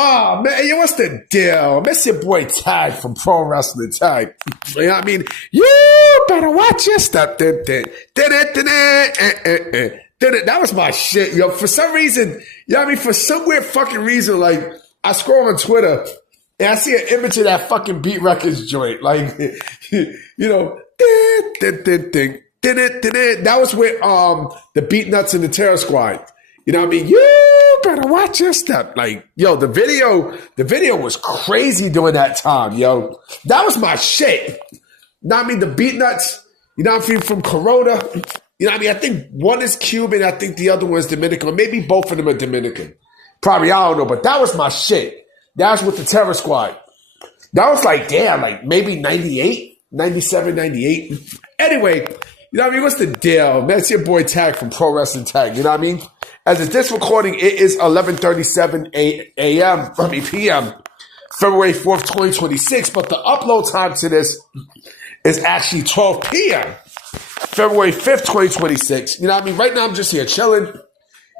Oh, man, yo, what's the deal? That's your boy Tag from Pro Wrestling Tag. You know what I mean? You better watch your step. That was my shit, yo. For some reason, you know what I mean? For some weird fucking reason, like, I scroll on Twitter and I see an image of that fucking Beat Records joint. Like, you know, that was with the Beat Nuts and the Terror Squad. You know what I mean? You better watch your step. Like, yo, the video was crazy during that time, yo. That was my shit. You know what I mean? The Beat Nuts, you know what I mean, from Corona. You know what I mean? I think one is Cuban, I think the other one is Dominican. Or maybe both of them are Dominican. Probably, I don't know, but that was my shit. That was with the Terror Squad. That was like, damn, like maybe 98, 97, 98. Anyway, you know what I mean? What's the deal? Man, it's your boy Tag from Pro Wrestling Tag. You know what I mean? As of this recording, it is 11:37 p.m., February 4th, 2026. But the upload time to this is actually 12 p.m., February 5th, 2026. You know what I mean? Right now, I'm just here chilling. You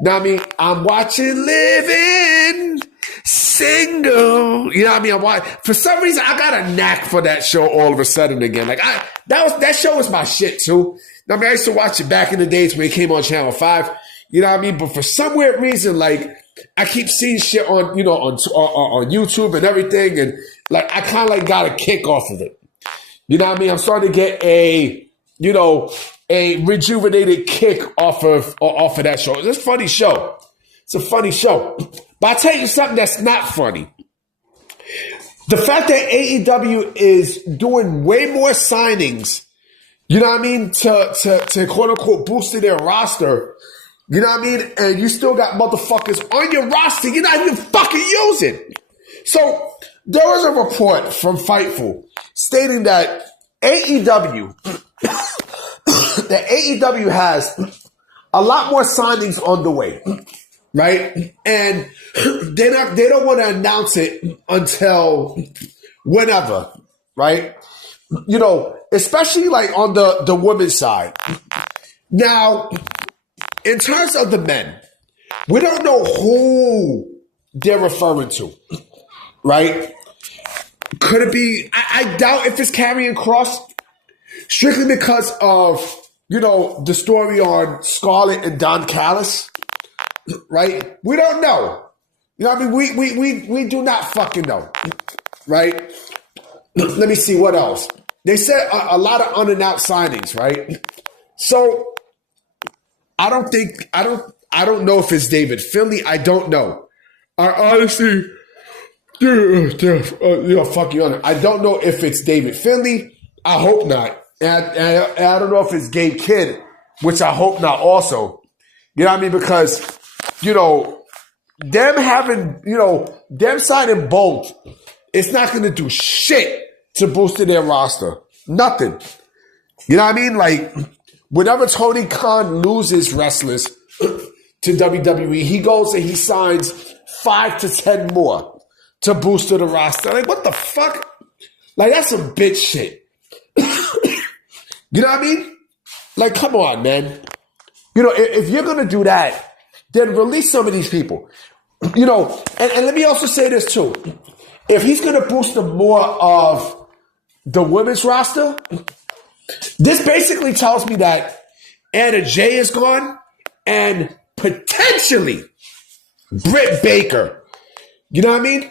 know what I mean? I'm watching Living Single. You know what I mean? For some reason, I got a knack for that show all of a sudden again. Like, that show was my shit, too. I mean, I used to watch it back in the days when it came on Channel 5. You know what I mean? But for some weird reason, like, I keep seeing shit on, you know, on YouTube and everything. And, like, I kind of, like, got a kick off of it. You know what I mean? I'm starting to get a rejuvenated kick off of that show. It's a funny show. It's a funny show. But I'll tell you something that's not funny. The fact that AEW is doing way more signings, you know what I mean, to quote unquote boost their roster, you know what I mean, and you still got motherfuckers on your roster you're not even fucking using. So there was a report from Fightful stating that AEW has a lot more signings on the way, right? And they don't want to announce it until whenever, right? You know, especially like on the women's side. Now, in terms of the men, we don't know who they're referring to, right? Could it be, I doubt if it's Karrion Kross, strictly because of, you know, the story on Scarlett and Don Callis, right? We don't know. You know what I mean? We do not fucking know, right? Let me see what else. They said a lot of unannounced signings, right? So I don't know if it's David Finlay. I don't know. I honestly, fuck you on it. I don't know if it's David Finlay. I hope not. And I don't know if it's Gabe Kidd, which I hope not also. You know what I mean? Because, you know, them signing Bolt, it's not going to do shit to boost their roster. Nothing. You know what I mean? Like, whenever Tony Khan loses wrestlers to WWE, he goes and he signs 5 to 10 more to boost the roster. Like, what the fuck? Like, that's some bitch shit. You know what I mean? Like, come on, man. You know, if you're going to do that, then release some of these people. You know, and let me also say this too. If he's going to boost more of the women's roster, this basically tells me that Anna Jay is gone and potentially Britt Baker. You know what I mean?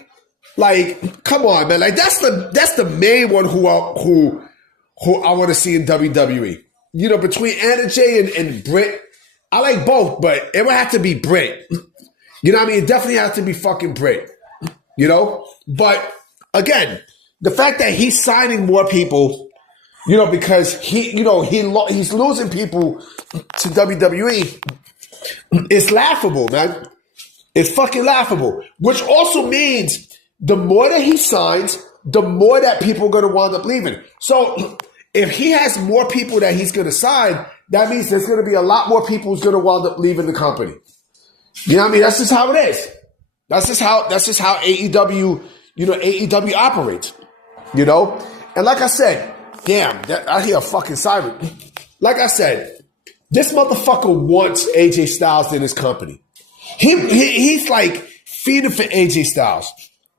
Like, come on, man. Like, that's the main one who I want to see in WWE. You know, between Anna Jay and Britt, I like both, but it would have to be Britt. You know what I mean? It definitely has to be fucking Britt. You know? But, again, the fact that he's signing more people, you know, because he's losing people to WWE, it's laughable, man. It's fucking laughable. Which also means the more that he signs, the more that people are going to wind up leaving. So if he has more people that he's going to sign, that means there's going to be a lot more people who's going to wind up leaving the company. You know what I mean? That's just how it is. That's just how AEW, you know, AEW operates. You know? And like I said, damn, I hear a fucking siren. Like I said, this motherfucker wants AJ Styles in his company. He's like feeding for AJ Styles.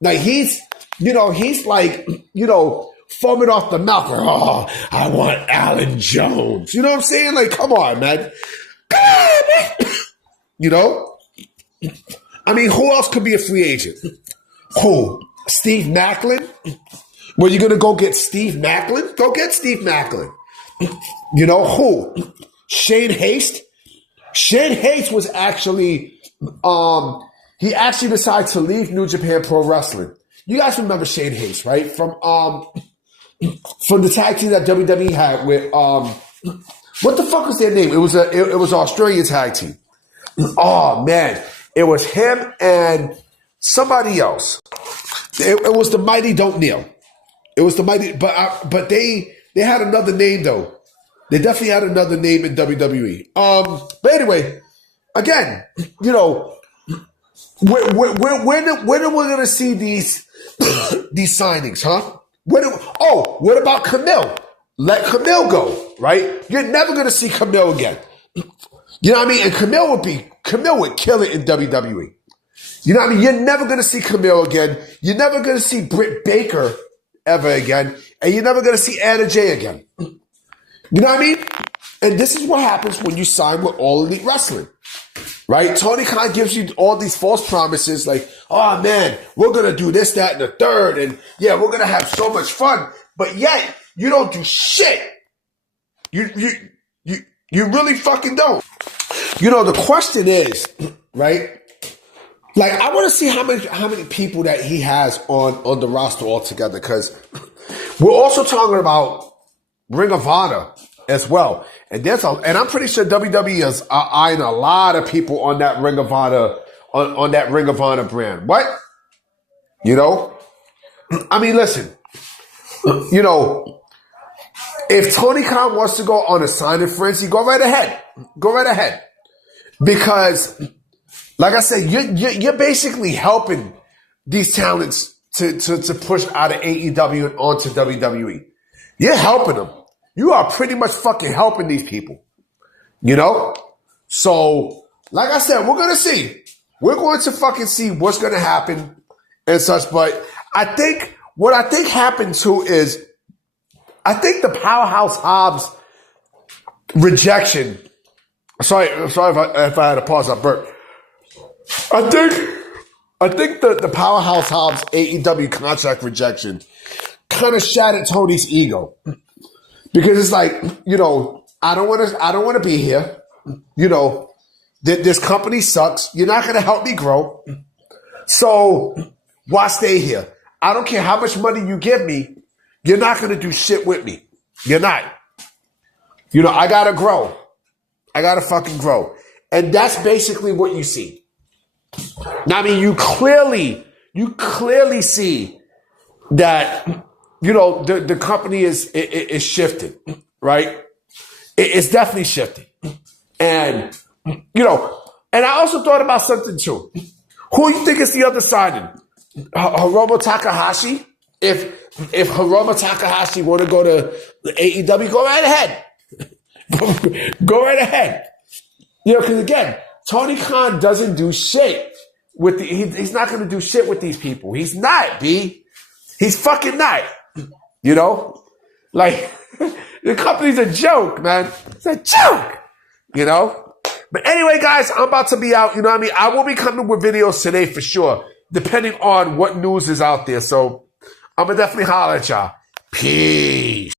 Like he's like, foaming off the mouth. Oh, I want Alan Jones. You know what I'm saying? Like, come on, man. Come on, man. I mean, who else could be a free agent? Who? Steve Macklin? Well, you're going to go get Steve Macklin? Go get Steve Macklin. Who? Shane Haste? Shane Haste was actually, he actually decided to leave New Japan Pro Wrestling. You guys remember Shane Haste, right? From the tag team that WWE had with, what the fuck was their name? It was an Australian tag team. Oh, man. It was him and somebody else. It was the Mighty Don't Kneel. It was the Mighty, but they had another name though. They definitely had another name in WWE. But anyway, again, when are we gonna see these signings, huh? What about Camille? Let Camille go, right? You're never gonna see Camille again. You know what I mean? And Camille would kill it in WWE. You know what I mean? You're never gonna see Camille again. You're never gonna see Britt Baker ever again, and you're never gonna see Anna Jay again. You know what I mean? And this is what happens when you sign with All Elite Wrestling, right? Tony Khan gives you all these false promises like, oh man, we're gonna do this, that, and the third, and yeah, we're gonna have so much fun, but yet you don't do shit. You really fucking don't. The question is, right? Like, I want to see how many people that he has on the roster altogether, because we're also talking about Ring of Honor as well, and I'm pretty sure WWE is eyeing a lot of people on that Ring of Honor on that Ring of Honor brand. What? I mean, listen, if Tony Khan wants to go on a signing frenzy, go right ahead, because. Like I said, you're basically helping these talents to push out of AEW and onto WWE. You're helping them. You are pretty much fucking helping these people. So, like I said, we're going to see. We're going to fucking see what's going to happen and such. But what I think happened too is, I think the Powerhouse Hobbs rejection. Sorry if I had to pause, I burped. I think the Powerhouse Hobbs AEW contract rejection kind of shattered Tony's ego, because it's like, I don't want to be here. This company sucks. You're not going to help me grow. So why stay here? I don't care how much money you give me. You're not going to do shit with me. You're not. I got to grow. I got to fucking grow. And that's basically what you see. Now, I mean, you clearly see that, the company is shifted, right? It's definitely shifted. And, and I also thought about something too. Who you think is the other signing? Hiromu Takahashi? If Hiromu Takahashi want to go to the AEW, go right ahead. Go right ahead. Because again, Tony Khan doesn't do shit with he's not going to do shit with these people. He's not, B. He's fucking not. Like, the company's a joke, man. It's a joke, But anyway, guys, I'm about to be out. You know what I mean? I will be coming with videos today for sure, depending on what news is out there. So I'm going to definitely holler at y'all. Peace.